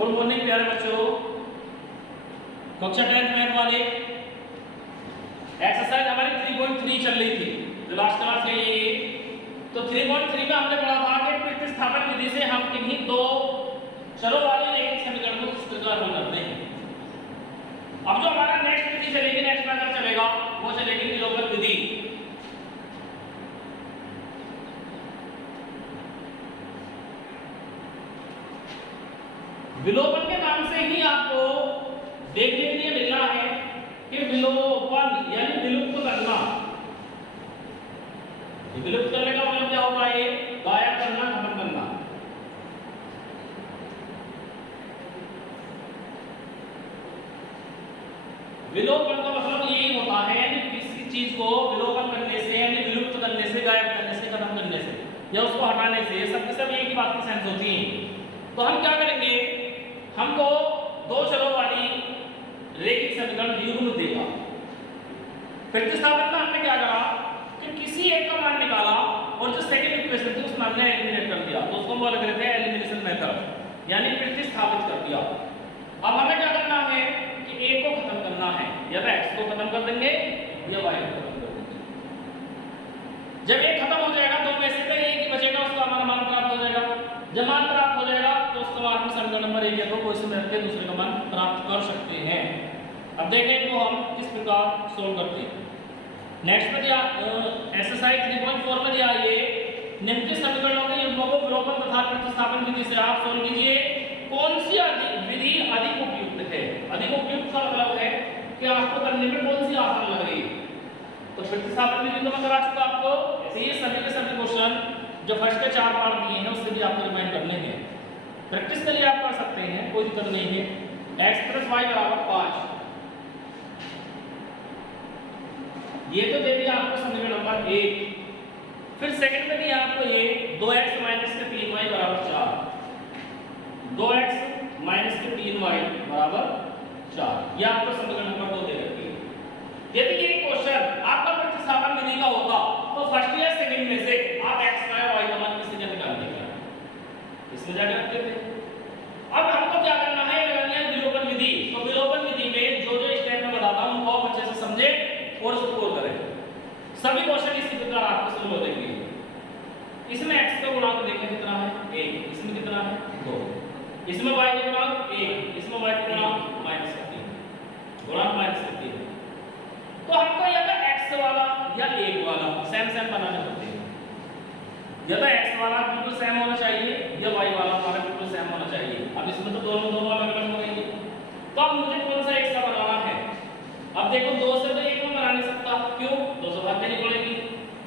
Good morning प्यारे बच्चों। कक्षा 10th मैथ वाले एक्सरसाइज हमारी 3.3 चल रही थी, जो लास्ट क्लास है ये। तो 3.3 में हमने पढ़ा था कि प्रतिस्थापन विधि से हम किन्हीं दो चरों वाले रैखिक समीकरण को किस प्रकार हल करते हैं। अब जो हमारा नेक्स्ट विधि चलेगी, नेक्स्ट मेथड चलेगा, वो चलेगी विलोपन विधि। विलोपन के नाम से ही आपको देखने के लिए मिल रहा है कि विलोपन यानी विलुप्त करना। विलुप्त करने का मतलब क्या होता है? गायब करना, खत्म करना। विलोपन का मतलब यही होता है कि किसी चीज को विलोपन करने से यानी विलुप्त करने से, गायब करने से, खत्म करने से या उसको हटाने से, ये सब की सब एक ही बात की सेंस होती है। तो हम क्या करेंगे? हमको दो चरों वाली रैखिक समीकरण युग्म देगा। प्रतिस्थापन में हमने क्या करा कि किसी एक का मान निकाला और जो सेकंड इक्वेशन थी उसमें हमने एलिमिनेट कर दिया। तो उसको हम बोल रहे थे एलिमिनेशन मेथड, यानी प्रतिस्थापित कर दिया। अब हमें क्या करना है कि a को खत्म करना है, या तो x को खत्म कर देंगे या y को खत्म कर देंगे। जब a खत्म हो जाएगा तो में से कोई एक ही बचेगा, उसका हमारा मान प्राप्त हो जाएगा। जब मान प्राप्त हो जाएगा तो उसका मान हम समीकरण नंबर 1 को क्वेश्चन में रख के दूसरे का मान प्राप्त कर सकते हैं। अब देखें तो हम किस प्रकार सोल्व करते हैं। नेक्स्ट में दिया एक्सरसाइज 3.4 में दिया ये निम्नलिखित समीकरणों के युग्मों को विलोपन तथा प्रतिस्थापन विधि से आप सोल्व कीजिए। कौन सी विधि अधिक उपयुक्त है? अधिक उपयुक्त का मतलब है कि आपको करने में कौन सी आसान लग रही है। तो प्रतिस्थापन विधि तो मैं करा चुका आपको। ऐसे ये सभी के सभी क्वेश्चन जो फर्स्ट के 4 पार्ट दिए हैं उससे भी आपको रिमाइंड करने हैं। प्रैक्टिस के लिए आप कर सकते हैं, कोई दिक्कत नहीं है। x + y = 5, ये तो दे दिया आपको समीकरण नंबर 1। फिर सेकंड में दिया आपको ये 2x - 3y = 4, 2x - 3y = 4, ये आपको समीकरण नंबर 2 दे रखी है। यदि ये क्वेश्चन आपका प्रतिस्थापन विधि का होता तो फर्स्ट या सेकंड में से आप x y का मान किसी का निकाल देंगे, इसमें जाकर रख देते। अब हमको क्या करना है? लगानी है विलोपन विधि। तो विलोपन विधि में जो जो स्टेप मैं बताता हूं वो अच्छे से समझे और उसको करें। सभी क्वेश्चन इसी प्रकार आपको सोल्व हो जाएंगे। इसमें x का गुणांक देखें कितना है? 1, इसमें कितना है? 2, इसमें y का गुणांक 1, इसमें y का गुणांक -3, गुणांक -3। तो हमको या तो x वाला या 1 वाला सेम बनाने होते हैं। या तो x वाला बिल्कुल सेम होना चाहिए या y वाला हमारा बिल्कुल सेम होना चाहिए। अब इसमें तो दोनों अलग-अलग हो गए। तो अब मुझे कौन सा x का बनाना है? अब देखो 2 से तो 1 में बना नहीं सकता, क्यों? 2 से भाग देनी पड़ेगी।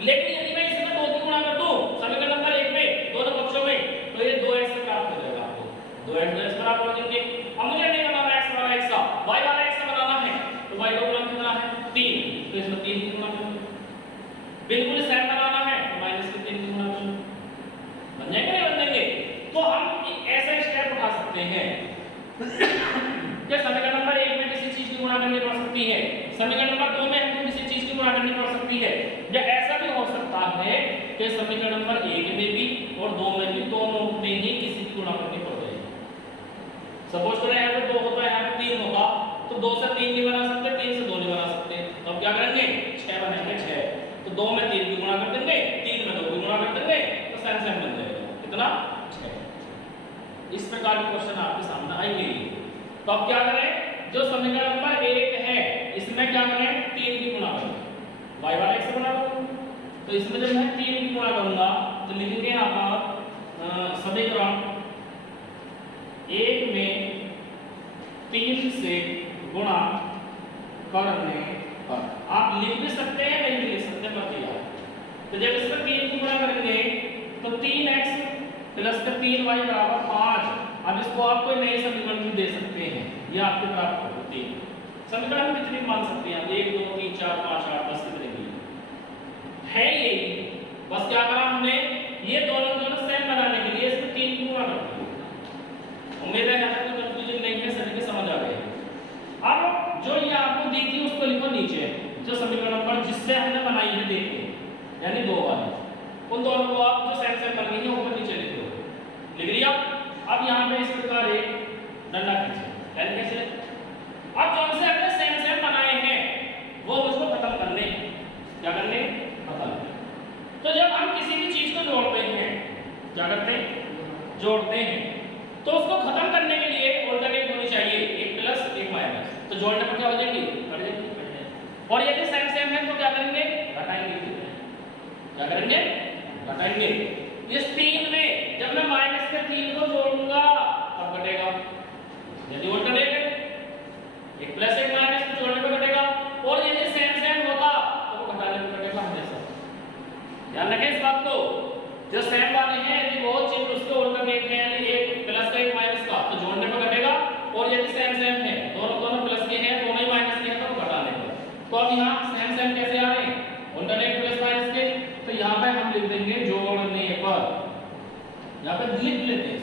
लेकिन यदि मैं इसमें 2 की गुणा कर दूं समीकरण नंबर 1 में दोनों पक्षों में, तो ये 2x प्राप्त हो जाएगा आपको। 2x प्राप्त हो जाएंगे। अब मुझे नहीं बनाना x वाला x का, y वाला x का बनाना है। तो y का गुणांक कितना है? 3, तो इसमें 3 की गुणा करो। बिल्कुल सेम बनाना है तो -3 की गुणा करो। बन जाएंगे नहीं बन जाएंगे? तो हम ऐसा स्टेप उठा सकते हैं कि समीकरण नंबर 1 में किसी चीज की गुणा करनी पड़ सकती है, समीकरण नंबर 2 में हमको किसी चीज की गुणा करनी पड़ सकती है, या ऐसा भी हो सकता है कि समीकरण नंबर 1 में भी और 2 में भी, दोनों में ही किसी की गुणा करनी पड़ जाएगी। सपोज करें यहाँ पे 2 होता है, यहाँ पे 3 होगा, तो 2 से 3 नहीं बना सकते, 3 से 2 नहीं बना सकते। तो अब क्या करेंगे? 6 बनाएंगे। 6 तो 2 में 3 की गुणा कर देंगे, 3 में 2 की गुणा कर देंगे, तो सेम बन जाएगा। कितना? 6। इस प्रकार के क्वेश्चन आपके सामने आएंगे। तो अब क्या करें? जो समीकरण नंबर 1 है इसमें क्या करें? 3 की गुणा करें, y वाला x से गुणा करूं। तो इसमें जब मैं 3 की गुणा करूंगा तो लिखेंगे यहां पर समीकरण 1 में 3 से गुणा करने पर। आप लिख भी सकते हैं, नहीं लिख सकते, मर्जी है। तो जब इसमें 3 की गुणा करेंगे तो 3x + 3y = 5। अब इसको आप कोई नए समीकरण भी दे सकते हैं, ये आपके प्राप्त होती है। समीकरण में कितनी मान सकते हैं? 1 2 3 4 5 8 10 कितने भी है यही। बस क्या करा हमने? ये दोनों सेम बनाने के लिए इसमें 3 की गुणा कर दी। उम्मीद है यहाँ कोई कंफ्यूजन नहीं है, सभी को समझ आ गया। अब जो ये आपको दी थी उसको लिखो नीचे, जो समीकरण नंबर जिससे हमने बनाई है देखिए, यानी 2 वाली, उन दोनों को आप जो सेम बन गई है ऊपर नीचे लिख दो। लिख लिया? अब यहाँ पे इस प्रकार है डंडा खींचे, यानी कैसे? अब जो से हमने सेम सेम बनाए हैं वो उसको खत्म करने, क्या करने? खत्म। तो जब हम किसी भी चीज को जोड़ते हैं, क्या करते हैं? जोड़ते हैं, तो उसको खत्म करने के लिए ऑल्टरनेट होनी चाहिए, एक प्लस एक माइनस। तो जोड़ने पर क्या हो जाएगी? कट जाएगी। और यदि सेम सेम है तो क्या करेंगे? घटाएंगे। क्या करेंगे? घटाएंगे। इस 3 में जब मैं माइनस के 3 को जोड़ूंगा तब घटेगा। यदि ऑल्टरनेट है, एक प्लस एक माइनस को जोड़ने पर घटेगा, और यदि सेम सेम होता तो वो घटाने पर घटेगा हमेशा। ध्यान रखें इस बात को। जो सेम वाले हैं यदि वो चिन्ह उसके ऑल्टरनेट है, यानी एक प्लस का एक माइनस का, तो जोड़ने पर घटेगा। और यदि सेम सेम है, दोनों दोनों प्लस के हैं, दोनों ही माइनस के हैं, तो घटाने पर। तो अब यहाँ सेम सेम कैसे आ रहे हैं? ऑल्टरनेट प्लस माइनस के। तो यहाँ पे हम लिख देंगे जोड़ने पर, यहाँ पे लिख लेते हैं।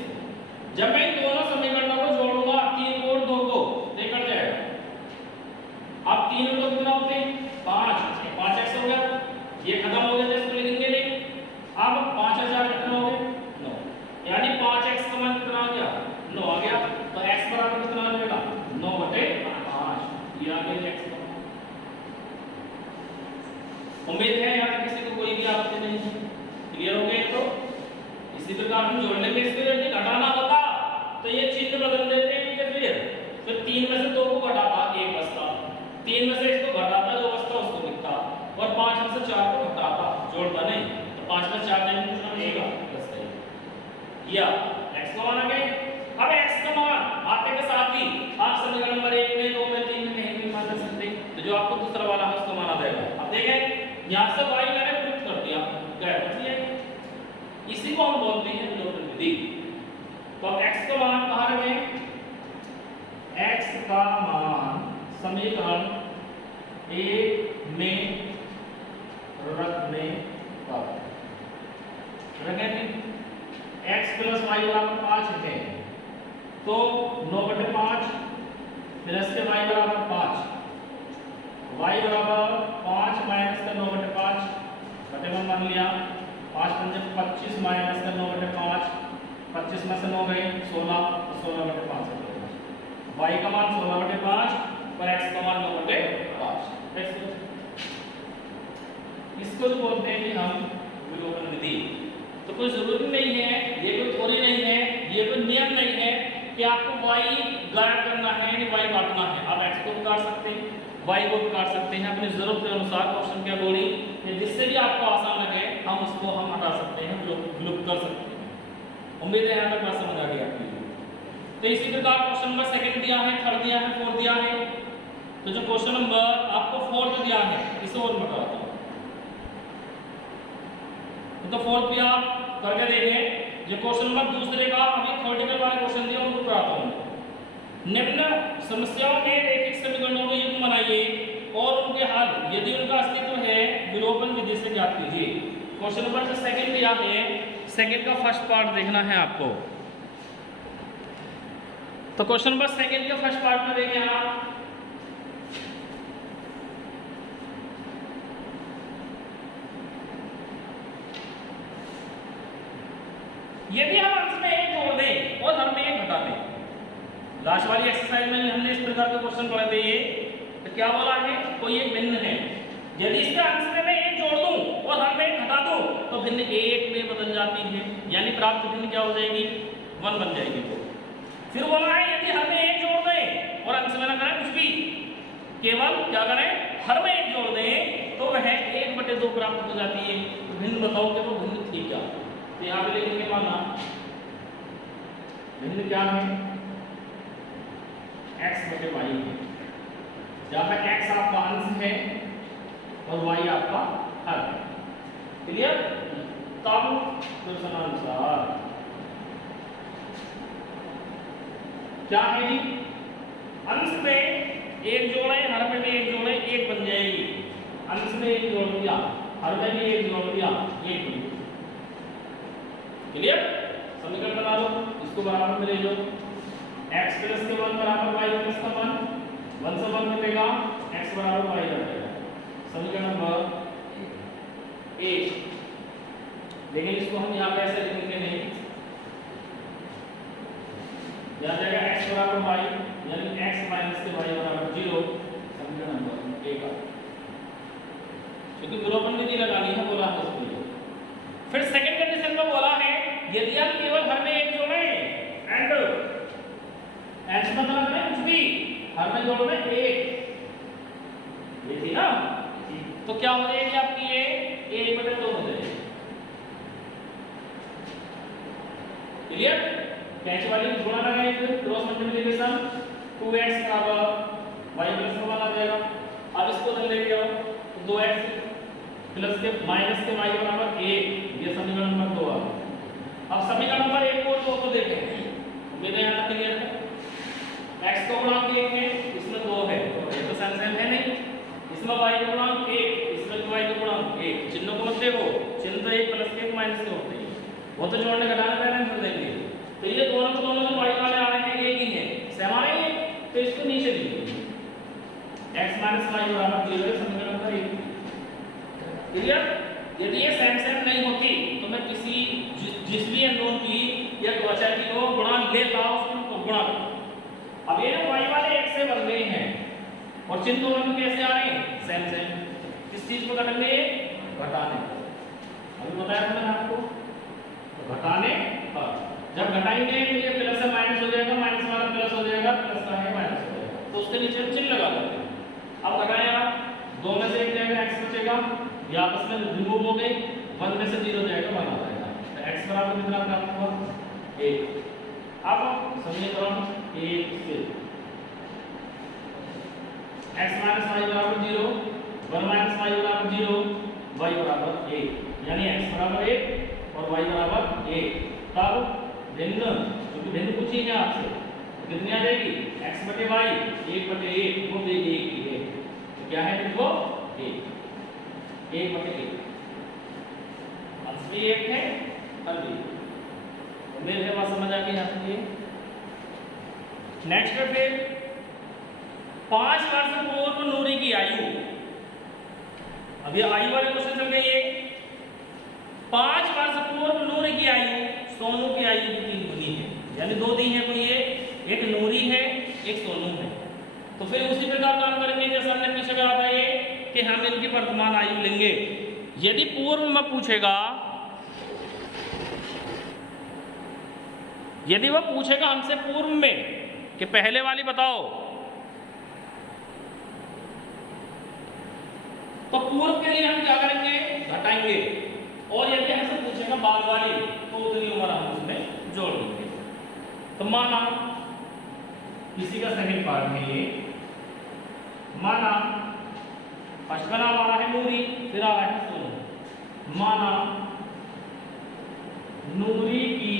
जब मैं इन दोनों समीकरणों को जोड़ूंगा 3 और 2 को, तो कट जाएगा। अब 3 और 2 कितना होते हैं? 5x हो गया, ये खत्म हो गया, तो इसको लिखेंगे नहीं। अब 5 और 4 कितना हो गया? 9, यानी 5x का मान कितना आ गया? 9 आ गया। तो x बराबर कितना आ जाएगा? 9/5। ये आ गया x का। उम्मीद है यहाँ तक किसी को कोई भी आपत्ति नहीं है। क्लियर हो गए? तो इसी प्रकार हम जोड़ लेंगे। इसको यदि घटाना होता तो ये चिन्ह बदल देते हैं, फिर 3 में से 2 को घटाता 1 बचता, 3 में से इसको घटाता जो बचता उसको लिखता, और 5 में से 4 को घटाता, जोड़ता नहीं। तो 5 में 4 देंगे तो आएगा प्लस है। या x का मान आ गया। अब x का मान आते के साथ ही आप समीकरण नंबर 1 में 2 में 3 में कहीं भी मान कर सकते हैं। तो जो आपको दूसरा वाला है उसका मान आ जाएगा। अब देखें यहाँ से y मैंने प्रूफ कर दिया, क्या है? इसी को हम बोलते हैं विलोपन विधि। तो अब x का मान कहाँ रखें? x का मान समीकरण 1 में रखने पर रखें। x प्लस वाई बराबर 5 है, तो 9/5 प्लस के y बराबर 5, y बराबर 5 माइनस का 9/5 बटे में मान लिया। 5 पंजे 25 माइनस का 9/5, 25 में से 9 गए 16, तो 16/5 y का मान 16/5 और x का मान 9/5। इसको जो बोलते हैं कि हम विलोपन विधि। तो कोई जरूरी नहीं है, ये कोई थ्योरी नहीं है, ये कोई नियम नहीं है कि आपको y गायब करना है या y काटना है। आप x को भी काट सकते हैं, y को भी काट सकते हैं, अपनी जरूरत के अनुसार क्वेश्चन के अकॉर्डिंग, जिससे भी आपको आसान लगे हम उसको हम हटा सकते हैं, विलुप्त कर सकते हैं। उम्मीद है यहाँ तक बात समझ आ गई आपकी। तो इसी प्रकार क्वेश्चन नंबर 2 दिया है, 3 दिया है, 4 दिया है। तो जो क्वेश्चन नंबर आपको 4 दिया है इसे और बताता हूँ। तो 4 भी आप करके देखें। जो क्वेश्चन नंबर दूसरे का अभी थ्योरेटिकल वाले क्वेश्चन दिए उनको कराता हूँ। निम्न समस्याओं के रैखिक समीकरणों को युग्म बनाइए और उनके हल यदि उनका अस्तित्व है विलोपन विधि से ज्ञात कीजिए। क्वेश्चन नंबर जो 2 दिया है, 2 का फर्स्ट पार्ट देखना है आपको। तो क्वेश्चन नंबर 2 के फर्स्ट पार्ट में देखें आप, यदि हम अंश में 1 जोड़ दें और हर में 1 घटा दें। लास्ट वाली एक्सरसाइज में हमने इस प्रकार के क्वेश्चन पढ़े थे। ये तो क्या बोला है? कोई एक भिन्न है, यदि इसका अंश में मैं 1 जोड़ दूं और हर में 1 घटा दूं तो भिन्न 1 में बदल जाती है, यानी प्राप्त भिन्न क्या हो जाएगी? 1 बन जाएगी। तो फिर बोला है यदि हर में 1 जोड़ दें और अंश में ना करें कुछ भी, केवल क्या करें? हर में 1 जोड़ दें तो वह 1/2 प्राप्त हो जाती है। तो भिन्न बताओ कि वो भिन्न थी क्या? तो यहाँ पे लिखेंगे माना भिन्न क्या है? x/y है, जहाँ पे x आपका अंश है और y आपका हर है। क्लियर? तब प्रश्नानुसार क्या है जी? अंश में 1 जोड़े, हर में भी 1 जोड़े, 1 बन जाएगी। अंश में 1 जोड़ दिया, हर में भी 1 जोड़ दिया, 1 बन। क्लियर? समीकरण बना लो, इसको बराबर में ले लो। x प्लस के 1 बराबर y प्लस का 1, 1 से 1 मिलेगा, x बराबर y आ जाएगा। समीकरण नंबर 1। लेकिन इसको हम यहाँ पे ऐसे लिखेंगे नहीं, यहाँ जाएगा x बराबर वाई, यानी x माइनस के वाई बराबर 0 समीकरण नंबर ए का, क्योंकि विलोपन विधि लगानी है बोला है उसके लिए। फिर सेकंड कंडीशन में बोला है यदि आप केवल हर में एक जोड़े एंड एच मतलब है कुछ भी हर में जोड़ में एक, ये थी ना, तो क्या हो जाएगी आपकी ये 1/2 हो जाएगी। क्लियर? कैच वाली गुणा लगाएं, फिर क्रॉस मल्टीप्लिकेशन 2x बराबर y प्लस 1 आ जाएगा। अब इसको उधर लेके आओ तो 2x प्लस के माइनस के y बराबर 1, ये समीकरण नंबर 2 आ गया। अब समीकरण नंबर 1 और 2 को देखें, उम्मीद है यहाँ तक क्लियर है। x का गुणांक 1 है, इसमें 2 है, तो ये तो सेम है नहीं। इसमें y का गुणांक 1, इसमें y का गुणांक 1, चिन्ह को मत देखो, चिन्ह तो 1 प्लस के 1 माइनस के होते हैं, वो तो जोड़ने घटाने बैलेंस कर देंगे। तो ये दोनों को दोनों y वाले आ रहे हैं, एक ही है, सेम आ रहे हैं, तो इसको नीचे लिखिए x माइनस y बराबर 0 समीकरण नंबर 1। क्लियर? यदि ये सेम नहीं होती तो मैं किसी जिस भी अननोन की या त्वचा की को गुणा लेता उसको गुणा करता। अब ये ना y वाले 1 से बन गए हैं और चिन्ह दोनों कैसे आ रहे हैं, सेम। किस चीज को घटाने? घटाने। अभी बताया था मैंने आपको, तो घटाने पर जब घटाएंगे तो ये प्लस से माइनस हो जाएगा, माइनस वाला प्लस हो जाएगा, प्लस का है माइनस हो जाएगा, तो उसके नीचे चिन्ह लगा देते हैं। अब घटाएं आप, 2 में से 1 जाएगा, x बचेगा, ये आपस में रिमूव हो गए, 1 में से 0 जाएगा, 1 आ जाएगा, तो x बराबर कितना प्राप्त हुआ 1। अब समीकरण 1 से x माइनस y बराबर 0, 1 माइनस y बराबर 0, y बराबर 1, यानी x बराबर 1 और y बराबर 1। तब भिन्न, क्योंकि भिन्न पूछी है आपसे, तो कितनी आ जाएगी x बटे y 1/1, वो भी 1 ही है, तो क्या है वो 1/1। अंश भी 1 है, हल भी। उम्मीद है बात समझ आ गई यहाँ तक। ये नेक्स्ट है फिर 5 वर्ष पूर्व नूरी की आयु। अब ये आयु वाले क्वेश्चन चल गए। ये 5 वर्ष पूर्व नूरी की आयु सोनू की आयु की 3 गुनी है, यानी 2 दी है, कोई ये एक नूरी है एक सोनू है। तो फिर उसी प्रकार काम करेंगे जैसा हमने पीछे कहा था ये कि हम इनकी वर्तमान आयु लेंगे। यदि पूर्व में पूछेगा, यदि वह पूछेगा हमसे पूर्व में कि पहले वाली बताओ, तो पूर्व के लिए हम क्या करेंगे, घटाएंगे, और यदि हमसे पूछेगा बाद वाली तो उतनी उम्र हम उसमें जोड़ देंगे। तो माना किसी का सेकंड पार्ट है ये, माना फर्स्ट का नाम आ रहा है नूरी, फिर आ रहा है सोनू। माना नूरी की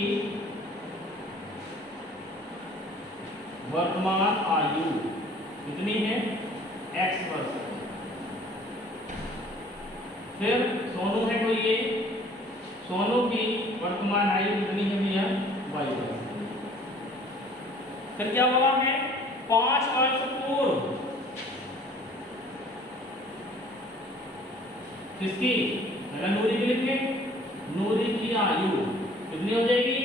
वर्तमान आयु कितनी है, x वर्ष। फिर सोनू है कोई ये, सोनू की वर्तमान आयु कितनी है भैया, y वर्ष। फिर क्या बोला है 5 वर्ष पूर्व किसकी, नूरी की लिखे, नूरी की आयु कितनी हो जाएगी,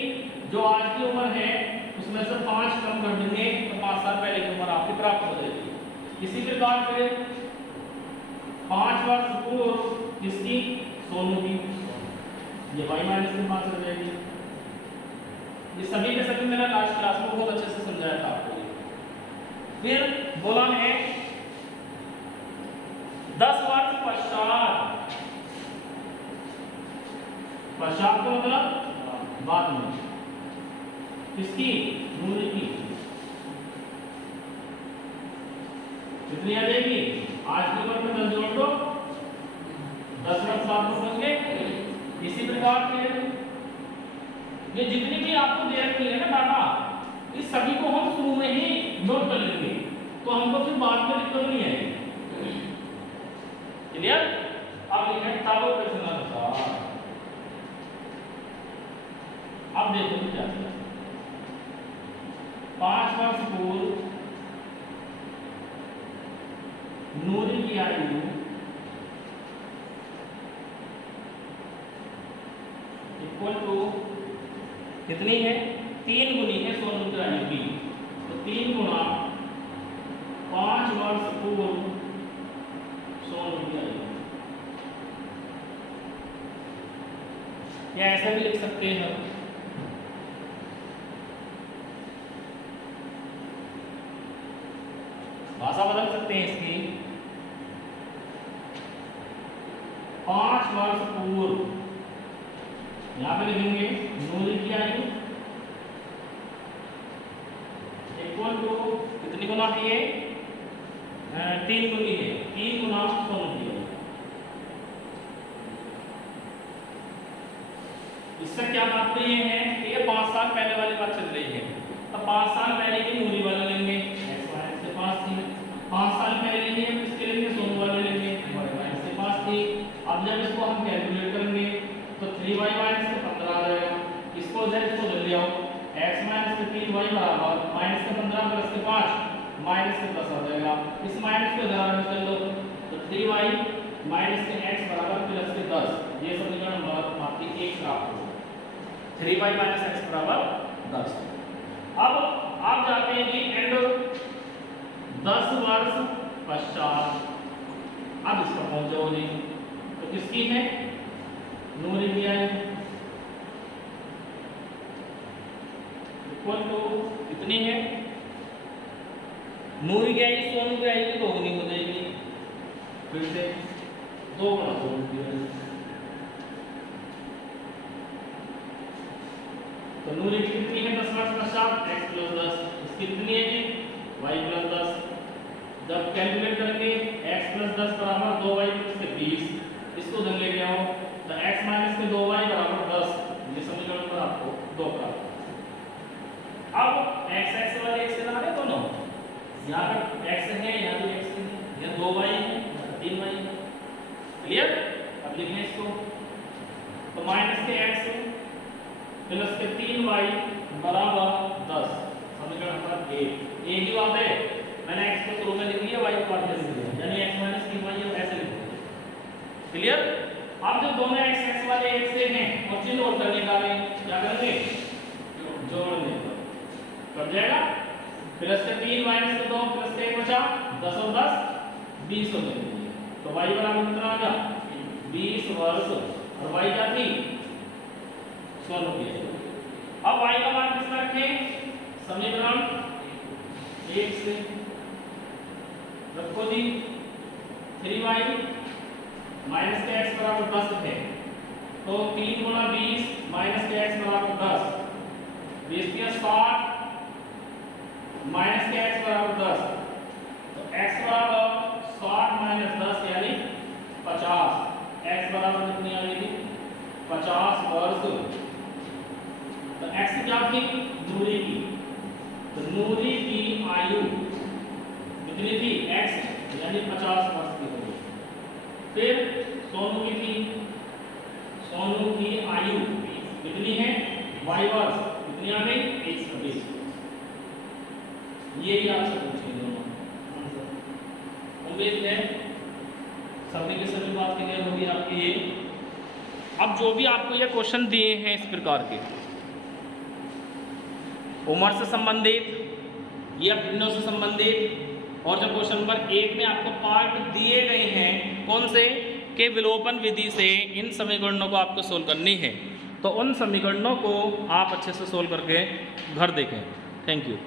जो आज की उम्र है उसमें से 5 कम कर देंगे तो 5 साल पहले की उम्र आपकी प्राप्त हो जाएगी। इसी प्रकार फिर 5 वर्ष पूर्व किसकी, सोनू की, ये y माइनस के 5 हो जाएगी। ये सभी के सभी मैंने लास्ट क्लास में बहुत अच्छे से समझाया था आपको। फिर बोला है 10 वर्ष पश्चात, पश्चात का मतलब बाद में, किसकी, नूरी की, कितनी आ जाएगी, आज की उम्र में 10 जोड़ दो, 10 वर्ष बाद में समझ गए। इसी प्रकार फिर ये जितनी भी आपको दे रखी है ना डाटा, इस सभी को हम शुरू में ही नोट कर लेंगे, तो हमको फिर बाद में दिक्कत नहीं आएगी। क्लियर? अब लिखें ताबो प्रश्नानुसार। अब देखो क्या है, 5 वर्ष पूर्व नूरी की आयु इक्वल टू कितनी है, 3 गुनी है सोनू की आयु की, तो 3 गुना 5 वर्ष पूर्व 100 रुपया। या ऐसा भी लिख सकते हैं, भाषा बदल सकते हैं इसकी। 5 वर्ष पूर्व, यहां पे लिखेंगे नूरी की आयु इक्वल टू कितनी गुना है ये, 3 गुनी है, 3 गुना 100 रुपया। इससे क्या बात रही है कि ये 5 साल पहले वाली बात चल रही है। अब 5 साल पहले की नूरी वाला लेंगे, x माइनस से 5 थी। 5 साल पहले ही हम इसके लेंगे सोनू वाले लेंगे, y माइनस से 5 थी। अब जब इसको हम कैलकुलेट करेंगे तो 3y माइनस से 15 आ जाएगा। इसको इधर इसको ले आओ, x माइनस से 3y बराबर माइनस से 15 प्लस के 5 माइनस से 10 आ जाएगा। इस माइनस को इधर निकाल लो तो 3y माइनस के x बराबर प्लस के 10, ये समीकरण नंबर आपकी 1 प्राप्त होगा। 3y माइनस x बराबर 10। अब आप जाते हैं जी एंड 10 वर्ष पश्चात। अब इसका पहुंच जाओ जी, तो किसकी है, नूरी की आयु इक्वल टू कितनी है, नूरी की आयु सोनू की आयु की 2 गुनी हो जाएगी, फिर से 2 गुना सोनू की आयु। तो नूरी की कितनी है 10 वर्ष पश्चात, x प्लस 10, इसकी कितनी है जी y प्लस 10। जब कैलकुलेट करेंगे x प्लस 10 बराबर 2y प्लस के 20, इसको उधर लेके आओ तो x माइनस के 2y बराबर 10, ये समीकरण पर आपको 2 प्राप्त। अब x x वाले x से ना है दोनों, यहाँ पर x है यहाँ भी x है, यहाँ 2y है 3y है, क्लियर। अब लिख लें इसको, तो माइनस के x प्लस के 3y बराबर 10, समीकरण नंबर 1। एक ही बात है, मैंने x को शुरू में लिख लिया, y को बाद में लिख दिया, यानी x माइनस 3y ऐसे लिख दिया, क्लियर। अब जब दोनों x x वाले एक से हैं और चिन्ह उल्टा निकालें, क्या करेंगे, जोड़ने कट जाएगा। प्लस के 3 माइनस के 2 प्लस के 1 बचा 10 और 10 20 हो जाएगी। तो y बराबर कितना आ गया 20 वर्ष, और y क्या थी 100 रुपये। अब y का मान कितना रखें, समीकरण 1 से रखो जी, 3y माइनस के x बराबर 10 है, तो 3 गुना 20 माइनस के x बराबर 10, 20 के 60 माइनस के x बराबर 10, तो x बराबर 60 माइनस 10 यानी 50, x बराबर कितनी आ गई थी 50 वर्ष। तो x क्या थी, नूरी की, तो नूरी की आयु कितनी थी x यानी 50 वर्ष की होगी। फिर सोनू की थी, सोनू की आयु कितनी है y वर्ष, कितनी आ गई 120। ये भी आपसे पूछेंगे दोनों। उम्मीद है सभी के सभी बात क्लियर होगी आपकी ये। अब जो भी आपको ये क्वेश्चन दिए हैं इस प्रकार के, उम्र से संबंधित या भिन्नों से संबंधित, और जो क्वेश्चन नंबर 1 में आपको पार्ट दिए गए हैं कौन से के विलोपन विधि से इन समीकरणों को आपको सोल्व करनी है, तो उन समीकरणों को आप अच्छे से सोल्व करके घर देखें। Thank you.